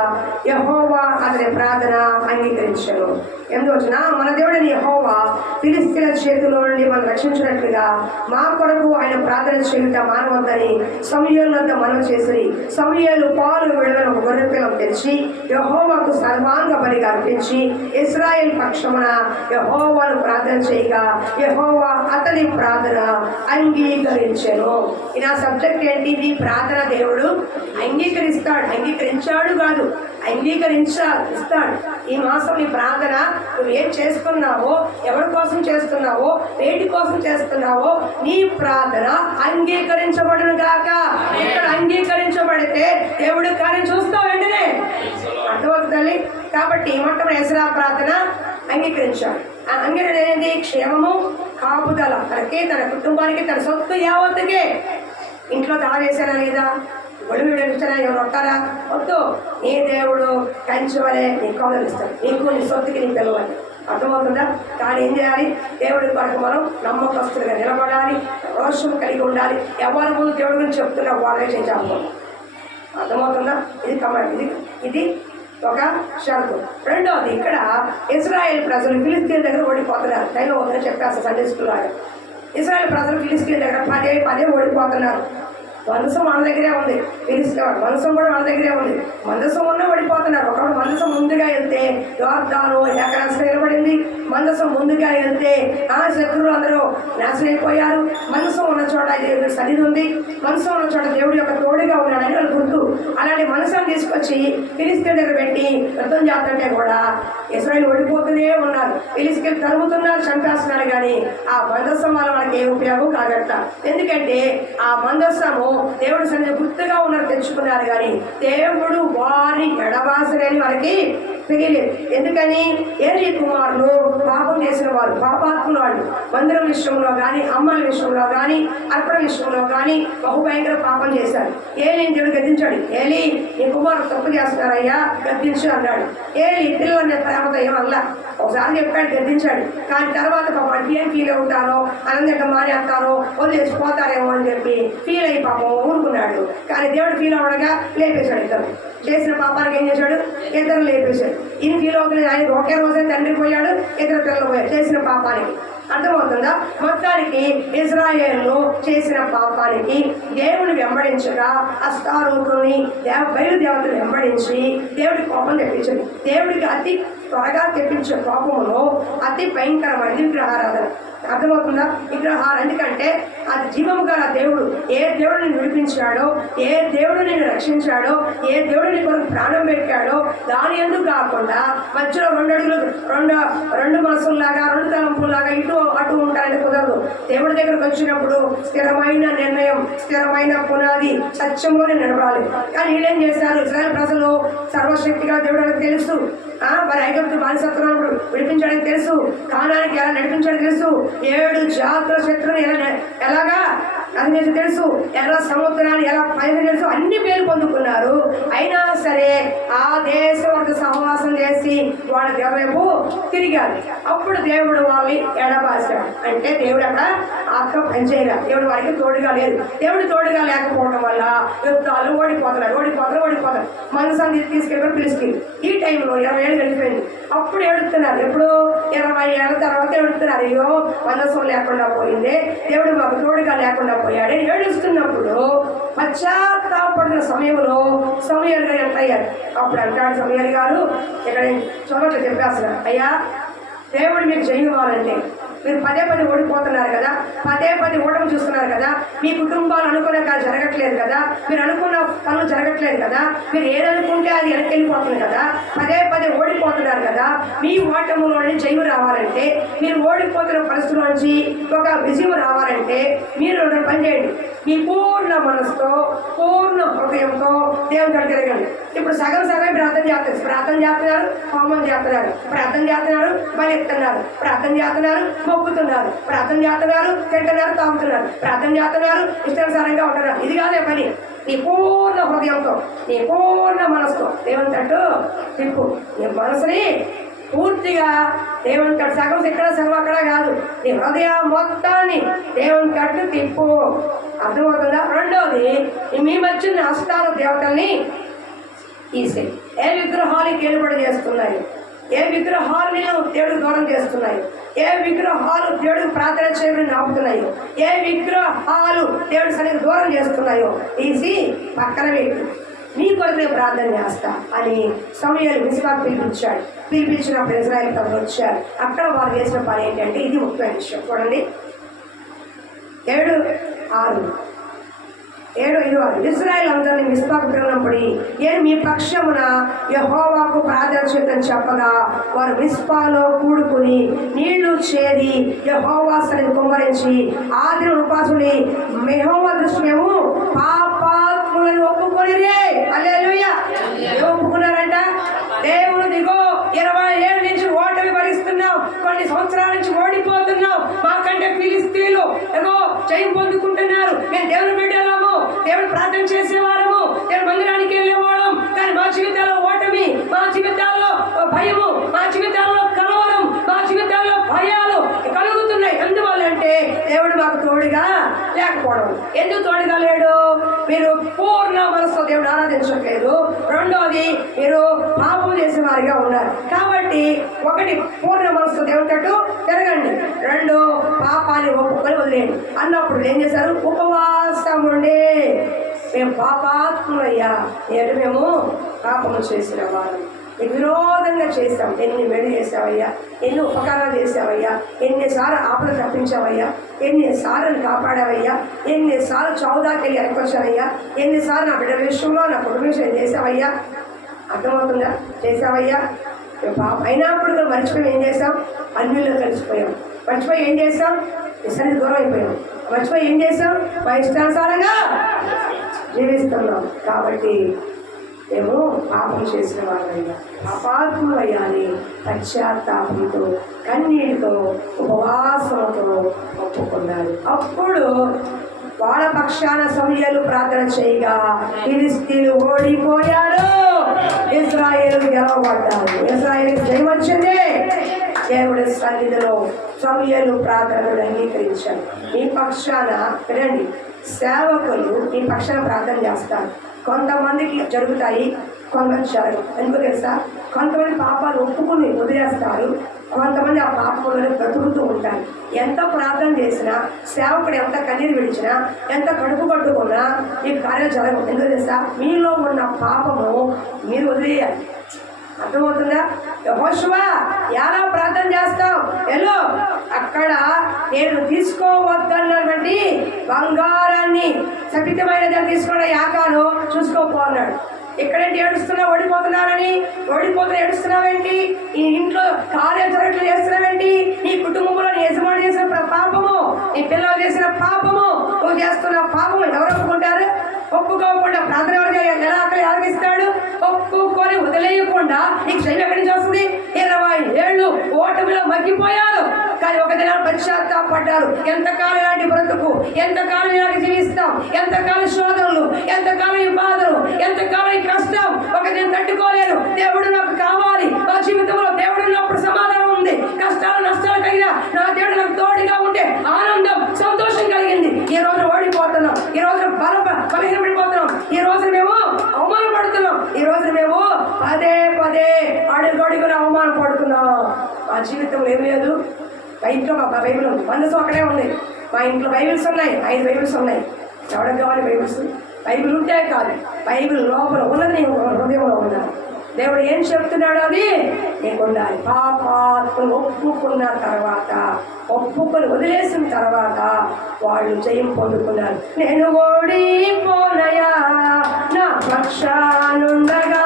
యెహోవా అతని ప్రార్థన అంగీకరించెను. 8వ వచనం, మన దేవుడైన యెహోవా ఫిలిష్తీయుల చేతిలో నుండి మనం రక్షించినట్లుగా మా కొరకు ఆయన ప్రార్థన చేయుట మానవద్దని సమూయేలు వద్ద మనవి చేసి, సమూయేలు పాలు విడుదల ఒక గొర్రె పిల్లను తెచ్చి యెహోవాకు సర్వాంగ బలిగా అర్పించి ఇశ్రాయేలు పక్షమున యెహోవాను ప్రార్థన చేయగా యెహోవా అతని ప్రార్థన అంగీకరించెను. నా సబ్జెక్ట్ ఏంటి? నీ ప్రార్థన దేవుడు అంగీకరించాడు కాదు, ఇస్తాడు. ఈ మాసం నీ ప్రార్థన నువ్వు ఏం చేస్తున్నావో, ఎవరి కోసం చేస్తున్నావో, వేటి కోసం చేస్తున్నావో, నీ ప్రార్థన అంగీకరించబడును గాక. ఇక్కడ అంగీకరించబడితే దేవుడి కార్యం చూస్తావు వెంటనే. అర్థమవుతుంది. కాబట్టి మొత్తం ఎజ్రా ప్రార్థన అంగీకరించాడు. అంగీకరించేది క్షేమము, కాపుదల తనకి, తన కుటుంబానికి, తన సొత్తు యావత్తుకే. ఇంట్లో తాళం వేసానా లేదా, గొడుగు విడిచానా, ఎవరు వస్తారా? వద్దు. నీ దేవుడు కంచువలే నీ కౌలు ఇస్తాడు, నీకు, నీ సొత్తుకి, నీ పిల్లవాలి. అర్థమవుతుందా? కానీ ఏం చేయాలి? దేవుడి కొరకు మనం నమ్మకస్తులుగా నిలబడాలి, రోషం కలిగి ఉండాలి. ఎవరి ముందు దేవుడి గురించి చెప్తున్నా వాళ్ళే చేయాలి. అర్థమవుతుందా? ఇది ఒక షరతు. రెండోది, ఇక్కడ ఇశ్రాయేల్ ప్రజలు ఫిలిష్తీయుల దగ్గర ఓడిపోతున్నారు. టైం అవుతుందని చెప్పేస్తా సండే స్కూల్ వాడు. ఇశ్రాయేల్ ప్రజలు ఫిలిష్తీయుల దగ్గర పదే ఓడిపోతున్నారు. మందసం మన దగ్గరే ఉంది, ఫిలిష్తీయుడు మందసం కూడా మన దగ్గరే ఉంది. మందసం ఉన్నా ఓడిపోతున్నారు. ఒకప్పుడు మందసం ముందుగా వెళ్తే యోర్దాను ఏకరాశి నిలబడింది. మందసం ముందుగా వెళ్తే శత్రువులు అందరూ నాశనం అయిపోయారు. మందసం ఉన్న చోట దేవుడి సన్నిధి ఉంది, మనసం ఉన్న చోట దేవుడి యొక్క తోడుగా ఉన్నాడని వాళ్ళు గుర్తు. అలాంటి మనసాన్ని తీసుకొచ్చి ఫిలిష్తీయుల దగ్గర పెట్టి యుద్ధం చేస్తుంటే కూడా ఇశ్రాయేలు ఓడిపోతూనే ఉన్నారు. ఫిలిష్తీయులు తరుగుతున్నారు, చంపేస్తున్నారు. కానీ ఆ మందసం వల్ల వాళ్ళకి ఏ ఉపయోగం కాగట. ఎందుకంటే ఆ మందసము దేవుడి సన్నిధి గుర్తుగా ఉన్నారు, తెచ్చుకున్నారు. కానీ దేవుడు వారి ఎడబాసలేని వారికి తెలియలేదు. ఎందుకని? ఏలీ కుమారులు పాపం చేసిన వారు, పాపాత్ములు వాళ్ళు. మందిరం విషయంలో కానీ, అమ్మల విషయంలో కానీ, అర్పణ విషయంలో కానీ బహుభయంకర పాపం చేశారు. ఏలీని దేవుడు గద్దించాడు. ఏలీ, నీ కుమారులు తప్పు చేస్తున్నారయ్యా, గద్దించు అన్నాడు. ఏలీ పిల్లల ప్రేమతో ఏమల్లా ఒకసారి చెప్పాడు, గద్దించాడు. కానీ తర్వాత పాపం ఏం ఫీల్ అవుతారో, అనందంగా మానేస్తారో, వదిలేసిపోతారేమో అని చెప్పి ఫీల్ అయ్యి పాపం ఊరుకున్నాడు. కానీ దేవుడు ఫీల్ అవ్వడగా లేపేశాడు. ఇద్దరు చేసిన పాపానికి ఏం చేశాడు? ఇద్దరు లేపేశాడు. ఈయన ఫీల్ అవుతుంది. ఆయన ఒకే రోజే తండ్రి పోయాడు, ఇద్దరు పిల్లలు పోయాడు చేసిన పాపానికి. అర్థమవుతుందా? మొత్తానికి ఇశ్రాయేలు చేసిన పాపానికి దేవుని వెంబడించగా అష్టారోతుల్ని బయలుదేవతలు వెంబడించి దేవుడి కోపం తెప్పించింది. దేవుడికి అతి త్వరగా తెప్పించే కోపములో అతి భయంకరమైనది విగ్రహారాధన. అర్థమవుతుందా? విగ్రహాలు ఎందుకంటే అది జీవము గల దేవుడు. ఏ దేవుడు నిన్ను విడిపించాడో, ఏ దేవుడు నిన్ను రక్షించాడో, ఏ దేవుడు నీ కొరకు ప్రాణం పెట్టాడో దాని ఎందుకు కాకుండా మధ్యలో 2 అడుగులు, రెండు మనసుల్లాగా, 2 తలంపుల్లాగా ఇటు అటు ఉంటారని కుదరదు. దేవుడి దగ్గరకు వచ్చినప్పుడు స్థిరమైన నిర్ణయం, స్థిరమైన పునాది, సత్యంలోనే నిలబడాలి. కానీ వీళ్ళేం చేశారు? ఇశ్రాయేలు ప్రజలు సర్వశక్తిగా దేవుడికి తెలుసు, మరి ఐగుప్తు బానిసత్వం విడిపించడానికి తెలుసు, కానానికి ఎలా నడిపించడానికి తెలుసు, 7 జాతుల శత్రువుని ఎలాగా అది మీకు తెలుసు, ఎర్ర సముద్రాన్ని ఎలా పైన తెలుసు, అన్ని పేరు పొందుకున్నారు. అయినా సరే ఆ దేశం వరకు సహవాసం చేసి వాళ్ళ వైపు తిరిగారు. అప్పుడు దేవుడు వాళ్ళని ఎడబాసాడు. అంటే దేవుడు అక్కడ ఆత్మ పనిచేయగా, దేవుడు వారికి తోడుగా లేదు. దేవుడు తోడుగా లేకపోవడం వల్ల యుద్ధాలు ఓడిపోతున్నారు. మనసాన్ని తీసుకెళ్ళి పిలిచి ఈ టైంలో 20 ఏళ్ళు గడిచిపోయింది. అప్పుడు ఏడుతున్నారు. ఎప్పుడు 20 ఏళ్ళ తర్వాత ఏడుతున్నారు. అయ్యో మనసం లేకుండా పోయిందే, దేవుడు మాకు తోడుగా లేకుండా పోయాడని ఏడుస్తున్నప్పుడు పశ్చాత్తాపడిన సమయంలో సమూయేలు గారు ఎంటర్ అయ్యారు. అప్పుడు అంటాడు సమూయేలు గారు, ఇక్కడ చొరవట్లు చెప్పేస్తున్నారు, అయ్యా దేవుడు మీకు జయం ఇవ్వాలంటే మీరు పదే పదే ఓడిపోతున్నారు కదా, పదే పదే ఓటమి చూస్తున్నారు కదా, మీ కుటుంబాలు అనుకునే జరగట్లేదు కదా, మీరు అనుకున్న పనులు జరగట్లేదు కదా, మీరు ఏదనుకుంటే అది వెనకెళ్ళిపోతుంది కదా, పదే పదే ఓడిపోతున్నారు కదా. మీ ఓటములోని జయం రావాలంటే, మీరు ఓడిపోతున్న పరిస్థితుల నుంచి ఒక విజయం రావాలంటే మీరు పని చేయండి. మీ పూర్ణ మనసుతో పూర్ణ హృదయంతో దేవుని తిరగండి. ఇప్పుడు సగం ప్రార్థన చేస్తారు, ప్రార్థన చేస్తున్నారు, హోమం చేస్తున్నారు, ప్రార్థన చేస్తున్నారు, బలి ఎత్తున్నారు, ప్రార్థన చేస్తున్నారు, మొక్కుతున్నారు, ప్రార్థన చేస్తున్నారు, తింటున్నారు, తాగుతున్నారు, ప్రార్థన చేస్తున్నారు, ఇష్టానుసారంగా ఉంటున్నారు. ఇది కాదే పని. నీ పూర్ణ హృదయంతో నీ పూర్ణ మనసుతో దేవుని తట్టు తిప్పు. నీ మనసుని పూర్తిగా దేవుని తట్టు, సగం ఇక్కడ సగం అక్కడ కాదు, నీ హృదయం మొత్తాన్ని దేవుని తట్టు తిప్పు. అర్థమవుతుందా? రెండోది, మీ మధ్య అష్టాల దేవతల్ని తీసేయి. ఏ విగ్రహాలు కేలుబడి చేస్తున్నాయి, ఏ విగ్రహాలని దేవుడు దూరం చేస్తున్నాయి, ఏ విగ్రహాలు దేవుడికి ప్రార్థన చేయమని ఆపుతున్నాయో, ఏ విగ్రహాలు దేవుడి సన్నిధికి దూరం చేస్తున్నాయో తీసి పక్కన పెట్టి నీ కొరకు ప్రార్థన చేస్తా అని సమూయేలు మిస్పాకు పిలిపించినప్పుడు ఇశ్రాయేలు ప్రజలు వచ్చారు. అక్కడ వారు చేసిన పని ఏంటంటే, ఇది ముఖ్యమైన విషయం చూడండి. 7:5 ఇశ్రాయేలు అందరినీ మిస్పాకు పిలువనప్పుడు నేను మీ పక్షమున యెహోవాకు ప్రార్థన చేయని చెప్పగా వారు మిస్పాలో కూడుకుని నీళ్లు చేది యెహోవా సన్నిధిని కుమ్మరించి ఆదిన ఉపాసుని యెహోవా దృష్టి మేము పాపాత్ములను ఒప్పుకొనిరే. హల్లెలూయా. ఒప్పుకున్నారంట. దేవుడు దిగో 20 ఏళ్ళ నుంచి ఓటమి భరిస్తున్నావు, కొన్ని సంవత్సరాల నుంచి ఓడిపోతున్నావు, మాకంటే ఫిలిస్తీన్లు ఏదో జయం పొందుకుంటున్నారు, మేము దేవుని బిడ్డలము, దేవుడు ప్రార్థన చేసేవారము, దేవుడు మందిరానికి వెళ్ళేవాళ్ళం, కానీ మా జీవితాల్లో ఓటమి, మా జీవితాల్లో భయము, మా జీవితాల్లో కలవరం, మా జీవితాల్లో భయాలు కలుగుతున్నాయి. ఎందువల్లంటే దేవుడు మాకు తోడుగా లేకపోవడం. ఎందుకు తోడుగా లేడు? మీరు పూర్ణ మనసుతో దేవుడు ఆరాధించట్లేదు. రెండోది, మీరు పాపం చేసే వారిగా ఉన్నారు. కాబట్టి ఒకటి, పూర్ణ మనసుతో దేవుడి తట్టు తిరగండి. 2, పాపాన్ని ఒప్పుకొని వదిలేయండి అన్నప్పుడు ఏం చేశారు? ఉపవాసం ఉండి మేము పాపాత్ములయ్యా, ఏంటి మేము పాపము చేసిన వారు, నీకు విరోధంగా చేస్తాం, ఎన్ని మేలు చేసావయ్యా, ఎన్ని ఉపకారాలు చేసావయ్యా, ఎన్నిసార్లు ఆపద తప్పించావయ్యా, ఎన్నిసార్లు కాపాడావయ్యా, ఎన్నిసార్లు చౌదాకెళ్ళి ఎనకొచ్చావయ్యా, ఎన్నిసార్లు నా బిడ్డ విషయంలో నా కుటుంబ విషయం చేసావయ్యా. అర్థమవుతుందా? చేసావయ్యా. పాప అయినప్పుడు కూడా మర్చిపోయి ఏం చేస్తాం? అన్నిలో కలిసిపోయాం. మర్చిపోయి ఏం చేస్తాం? ఇసరికి దూరం అయిపోయాం. మర్చిపోయి ఏం చేస్తాం? మా ఇష్టానుసారంగా జీవిస్తున్నాం. కాబట్టి మేము పాపం చేసిన వాళ్ళయ్యా, పాపాత్ములయ్యా అని పశ్చాత్తాపంతో కన్నీటితో ఉపవాసంతో ఒప్పుకున్నారు. అప్పుడు వాళ్ళ పక్షాన సమూయేలు ప్రార్థన చేయగా ఫిలిష్తీయులు ఓడిపోయారు, ఇశ్రాయేలు గెలవబడ్డారు. ఇశ్రాయేలుకి జయం వచ్చింది. దేవుడి సన్నిధిలో సమూయేలు ప్రార్థనలు అంగీకరించారు. మీ పక్షాన వినండి, సేవకులు మీ పక్షాన ప్రార్థన చేస్తారు. కొంతమందికి జరుగుతాయి, కొంతమంది జరగవు. ఎందుకు తెలుసా? కొంతమంది పాపాలు ఒప్పుకుని వదిలేస్తారు, కొంతమంది ఆ పాపంలో బ్రతుకుతూ ఉంటారు. ఎంత ప్రార్థన చేసినా, సేవకుడు ఎంత కన్నీరు విడిచినా, ఎంత కడుపు కట్టుకున్నా ఈ కార్యాలు జరగవు. ఎందుకు తెలుసా? మీలో ఉన్న పాపము మీరు వదిలేయాలి. అర్థమవుతుందా? యెహోషువా ఎలా ప్రార్థన చేస్తావు? ఎల్లో అక్కడ నేను తీసుకోవద్దన్నటువంటి బంగారాన్ని శపితమైనది తీసుకోవడం యాకాను చూసుకోపో అన్నాడు. ఎక్కడేంటి ఏడుస్తున్నావు? ఓడిపోతున్నానని. ఓడిపోతే ఏడుస్తున్నావేంటి? ఈ ఇంట్లో కార్యం జరగట్లు చేస్తున్నావేంటి? నీ కుటుంబంలో నీ యజమాని చేసిన పాపము, నీ పిల్లలు చేసిన పాపము, నువ్వు చేస్తున్న పాపము ఎవరు ఒప్పుకుంటారు? ఒప్పుకోకుండా ప్రార్థన ఎవరికి ఎలా అక్కడ ఆలకిస్తాడు? ఒప్పుకొని వదిలేయకుండా నీకు శైలి ఎక్కడి నుంచి వస్తుంది? 20 ఏళ్ళు ఓటమిలో మగ్గిపోయారు, కానీ ఒక దినాలు పశ్చాత్తాపడ్డారు. ఎంతకాలం ఇలాంటి బ్రతుకు, ఎంతకాలం ఇలాంటి జీవిస్తాం, ఎంతకాలం శోధనలు, ఎంతకాలం ఈ బాధలు, ఎంతకాలం ఈ కష్టం, ఒక నేను తట్టుకోలేను, దేవుడు నాకు కావాలి. నా జీవితంలో దేవుడు ఉన్నప్పుడు సమాధానం ఉంది. కష్టాలు నష్టాలు కలిగినా నా దేవుడు నాకు తోడుగా ఉంటే ఆనందం సంతోషం కలిగింది. ఈ రోజు ఓడిపోతున్నాం, ఈ రోజు బలహీనపడిపోతున్నాం, ఈ రోజు మేము అవమానపడుతున్నాం, ఈ రోజు మేము పదే అడుగడుగున అవమానం పడుతున్నాం. మా జీవితంలో ఏం లేదు. మా ఇంట్లో మా బైబిల్ ఉంది, 100 అక్కడే ఉంది. మా ఇంట్లో బైబిల్స్ ఉన్నాయి, 5 బైబిల్స్ ఉన్నాయి. ఎవరికి కావాలి బైబిల్స్? బైబిల్ ఉంటే కాదు, బైబిల్ లోపల ఉన్నది నీ హృదయంలో ఉండాలి. దేవుడు ఏం చెప్తున్నాడు అది నీకు ఉండాలి. పాపాత్మను ఒప్పుకున్న తర్వాత, ఒప్పుకొని వదిలేసిన తర్వాత వాళ్ళు జయం పొందుకున్నారు. నేను ఓడిపోనయా నా పక్షానుండగా,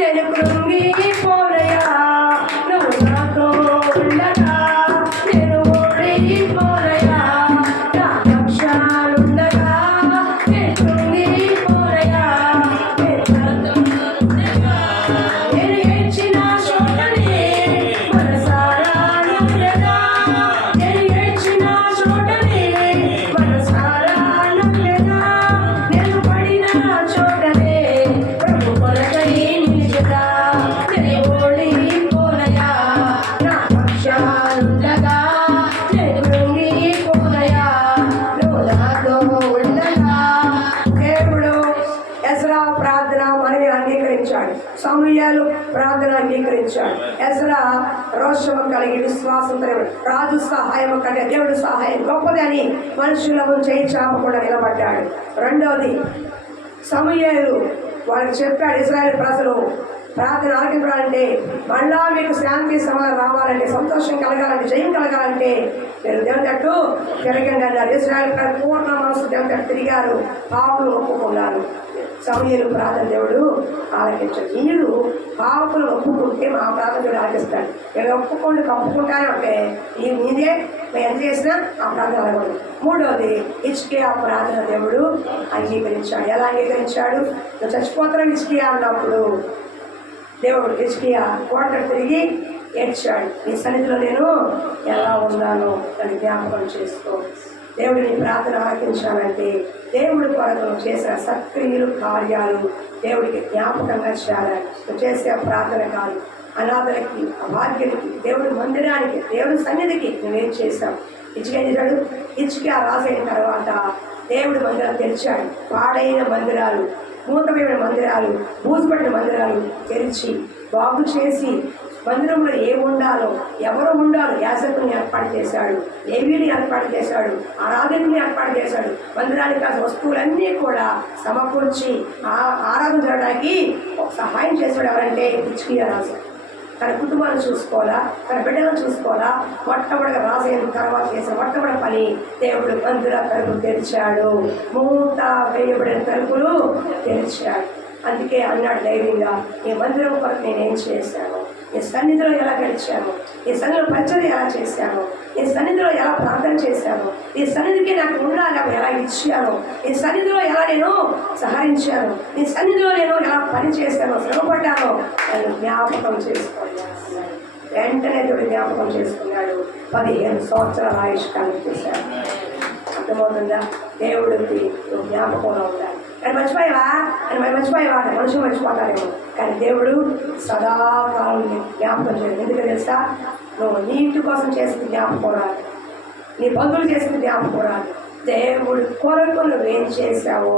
నేను కృంగిపోనయా నువ్వు నాతో ఉండగా, నేను ఓడిపోనయా నా పక్షానుండగా, నేను కృంగిపోనయా నేను ఏడ్చిన చోటనే మనసారా నవ్వెదా, నేను ఏడ్చిన చోటనే మనసారా నవ్వెదా, నేను పడిన చోటనే ప్రభు కొరకై నిలిచెదా, నేను ఓడిపోనయా నా పక్షానుండగా, నేను కృంగిపోనయా నువ్వు నాతో ఉండగా. దేవుడు ఎజ్రా ప్రార్థన మనని అంగీకరించాడు, సమూయేలు ప్రార్థన అంగీకరించాడు. ఎజ్రా రోషము కలిగి విశ్వాసంతో రాజు సహాయం కంటే దేవుడు సహాయం గొప్పదని మనుషులను చేయి చాపకుండా నిలబడ్డాడు. రెండవది సమూయేలు వాళ్ళకి చెప్పాడు, ఇశ్రాయేలు ప్రజలు ప్రార్థన ఆలకించాలంటే, మళ్ళా మీకు శాంతి సమాధానం రావాలంటే, సంతోషం కలగాలంటే, జయం కలగాలంటే మీరు దేవుని తట్టు తిరగండి అన్నారు. ఇశ్రాయేలు ప్రజలు పూర్ణ మనసు దేవుని తట్టు తిరిగారు, పాపులు ఒప్పుకున్నారు. సమూయేలు ప్రార్థన దేవుడు ఆలకించాడు. మీరు పాపులు ఒప్పుకుంటే మా ప్రార్థన దేవుడు ఆలకిస్తాడు. మీరు ఒప్పుకోండి కప్పుకుంటానే అంటే ఈ మీదే మేము ఎంత చేసినా ఆ ప్రార్థన అడగదు. మూడవది హిజ్కియా ప్రార్థన దేవుడు అంగీకరించాడు. ఎలా అంగీకరించాడు? నువ్వు చచ్చిపోతున్న హిజ్కియా అన్నప్పుడు దేవుడు హిజ్కియా కోట తిరిగి ఏడ్చాడు. నీ సన్నిధిలో నేను ఎలా ఉన్నానో దాన్ని జ్ఞాపకం చేసుకో. దేవుడు నీ ప్రార్థన ఆలకించాలంటే దేవుడి కొరకు చేసిన సక్రియలు కార్యాలు దేవుడికి జ్ఞాపకంగా చేయాలి. నువ్వు చేసే ప్రార్థన కాదు, అనాథలకి, అభాగ్యులకి, దేవుడి మందిరానికి, దేవుడి సన్నిధికి నువ్వేం చేశావు? ఇచ్చుకేసాడు. హిజ్కియా రాజైన తర్వాత దేవుడి మందిరం తెరిచాడు. పాడైన మందిరాలు, మూతమైన మందిరాలు, బూజుపడిన మందిరాలు తెరిచి బాగు చేసి మందిరంలో ఏమి ఉండాలో, ఎవరు ఉండాలో యాజకుని ఏర్పాటు చేశాడు, లేవీని ఏర్పాటు చేశాడు, ఆరాధకుని ఏర్పాటు చేశాడు. మందిరానికి కాదు వస్తువులన్నీ కూడా సమకూర్చి ఆరాధన చేయడానికి సహాయం చేశాడు. ఎవరంటే హిజ్కియా రాజు. తన కుటుంబాన్ని చూసుకోవాలా, తన బిడ్డలను చూసుకోవాలా. మొట్టమొదటిగా రాజు అయిన తర్వాత చేసిన మొట్టమొదటి పని దేవుడు మందిర తలుపులు తెరిచాడు. మూత వేయబడిన తలుపులు తెరిచాడు. అందుకే అన్నాడు ధైర్యంగా, ఈ మందిరం కొరకు నేనేం చేశాను, ఈ సన్నిధిలో ఎలా గడిచాను, ఈ సన్నిధిలో పరిచయం ఎలా చేశాను, ఈ సన్నిధిలో ఎలా ప్రార్థన చేశాను, ఈ సన్నిధికి నాకు ఉండాలి ఎలా ఇచ్చాను, ఈ సన్నిధిలో ఎలా నేను సహరించాను, ఈ సన్నిధిలో నేను ఎలా పని చేశాను, శ్రమపడ్డానో నేను జ్ఞాపకం చేసుకోవాలి. వెంటనే దేవుడు జ్ఞాపకం చేసుకున్నాడు. 15 సంవత్సరాల ఆయుష్కాలం చేశాడు. అర్థమవుతుందా? దేవుడికి నువ్వు జ్ఞాపకంలో ఉండాలి. కానీ మర్చిపోయావా అంటే మనుషులు మర్చిపోతారేమో, కానీ దేవుడు సదాకాలం జ్ఞాపకం చేయడు. ఎందుకు తెలుసా? నువ్వు నీ ఇంటి కోసం చేసింది జ్ఞాపకం రాదు, నీ బంధువులు చేసింది జ్ఞాపకం రాదు. దేవుడి కొరకు నువ్వేం చేశావో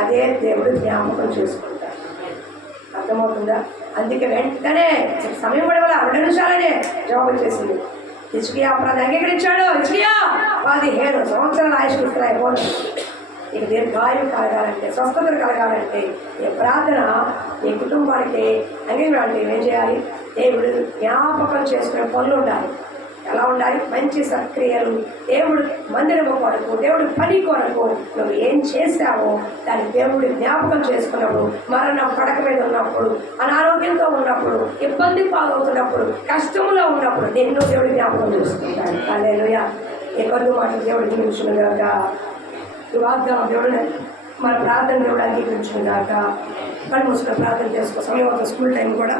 అదే దేవుడు జ్ఞాపకం చేసుకుంటాడు. అర్థమవుతుందా? అందుకే వెంటనే సమయం పడవల 2 నిమిషాలనే జవాబు చేసింది. హిజ్కియా ప్రార్థన అంగీకరించాడు. హిజ్కియా 15 సంవత్సరాల ఆయుష్కృతులు అయిపోతుంది. నీకు దీర్ఘాయువు కలగాలంటే, స్వస్థతలు కలగాలంటే, ఈ ప్రార్థన నీ కుటుంబానికి అంగీకరించాలంటే ఏం చేయాలి? దేవుడు జ్ఞాపకం చేసుకునే పనులు ఉండాలి. ఎలా ఉండాలి? మంచి సక్రియలు, దేవుడు మందిరము కొరకు, దేవుడి పని కొరకు నువ్వు ఏం చేశావో దాన్ని దేవుడు జ్ఞాపకం చేసుకున్నప్పుడు, మరణం పడక మీద ఉన్నప్పుడు, అనారోగ్యంతో ఉన్నప్పుడు, ఇబ్బంది పాలవుతున్నప్పుడు, కష్టంలో ఉన్నప్పుడు నిన్ను దేవుడు జ్ఞాపకం చేసుకుంటాడు. హల్లెలూయా. ఈ కొద్ది మాటలు దేవుడు దీవించును గాక. ఈ వాగ్దానం దేవుడు మన ప్రార్థన దేవుడు అంగీకరించును గాక. కళ్ళు మూసుకొని ప్రార్థన చేసుకో. సమయం స్కూల్ టైం కూడా